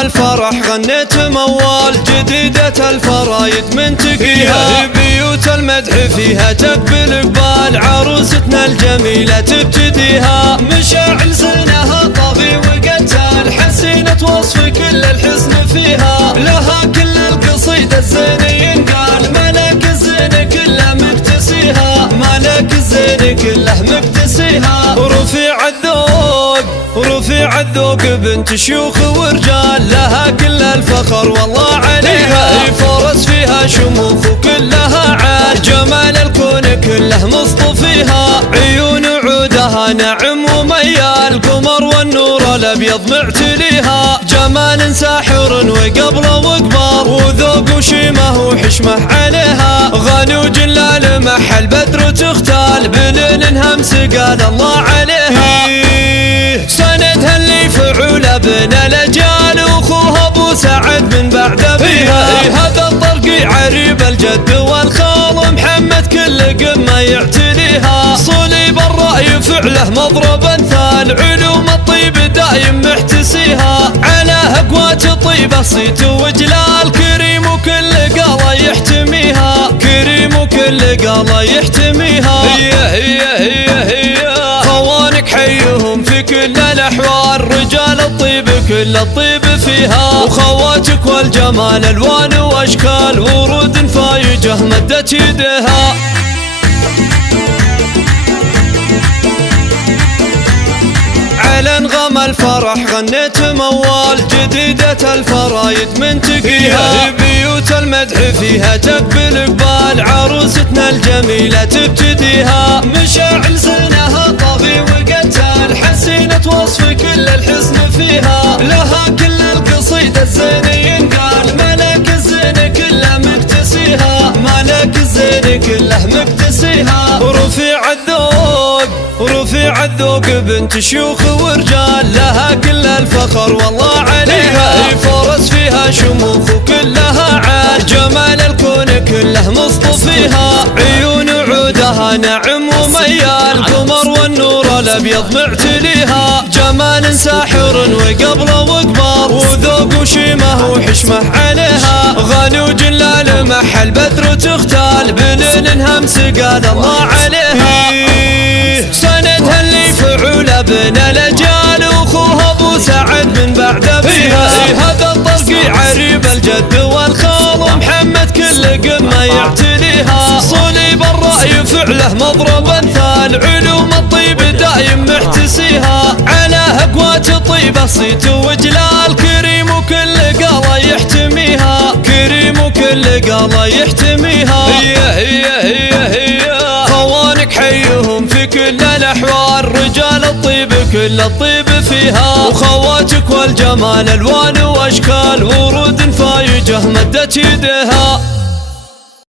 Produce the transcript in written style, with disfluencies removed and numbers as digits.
الفرح غنيت موال، جديدة الفرايد من تقيها، بيوت المدح فيها تقبل اقبال، عروستنا الجميلة تبتديها، مشاعل زينها طاغي وقتال، حسينة وصف كل الحسن فيها، لها كل القصيدة الزين ينقال، ملك الزين كله مكتسيها، ملك الزين كله مكتسيها، رفيع الذوق بنت شيوخ ورجال، لها كل الفخر والله عليها، فرس فيها شموخ وكلها عال، جمال الكون كله مصطفيها، عيون عودها نعم وميال، قمر والنور الابيض معتليها، جمال ساحر وقبله وقبار، وذوق وشيمه وحشمه عليها، غنوج لا لمح البدر تختال، بلين همس قال الله عليها، سندها اللي فعول ابن الاجيال، واخوها ابو سعد من بعد ابيها، هذا الطرقي عريب الجد والخال، محمد كل قمه يعتليها، صليب الراي فعله مضرب امثال، علوم الطيب دايم محتسيها، على اقوات الطيبه صيت وجلال، كريم وكل قاله يحتميها، كريم وكل قاله يحتميها، هي خوانك حيهم في كل الأحوال، رجال الطيب كل الطيب فيها، وخواتك والجمال ألوان وأشكال، ورود فايجة مدت يدها، على انغام الفرح غنيت موال، جديدة الفرايد من تقيها، بيوت المدح فيها تقبل اقبال، عروستنا الجميلة تبتديها، مشاعل زينها طاغي وقتال، حسينة وصف كل الحسن فيها، لها كل القصيدة الزين ينقال، ملك الزين كله مكتسيها، ملك الزين كله مكتسيها، رفيع الذوق بنت شيوخ ورجال، لها كل الفخر والله عليها، فرس فيها شموخ وكلها عال، جمال الكون كله مصطفيها، عيون عودها نعم وميال، قمر والنور الابيض معتليها، جمال ساحر وقبله وقبار، وذوق وشيمه وحشمه عليها، غنوج لا لمح البدر تختال، بلين همس قال الله عليها، سندها اللي فعول ابن الاجيال، واخوها ابو سعد من بعد ابيها، هذا الطرقي عريب الجد والخال، محمد كل قمه يعتليها، صليب الراي فعله مضرب امثال، علوم الطيب دايم محتسيها، على اقوات الطيبه صيت وجلال، كريم وكل قاله يحتميها، كريم وكل قاله يحتميها، هي خوانك حيهم في كل الأحوال، رجال الطيب كل الطيب فيها، وخواتك والجمال ألوان وأشكال، ورود فايجة مدت يدها.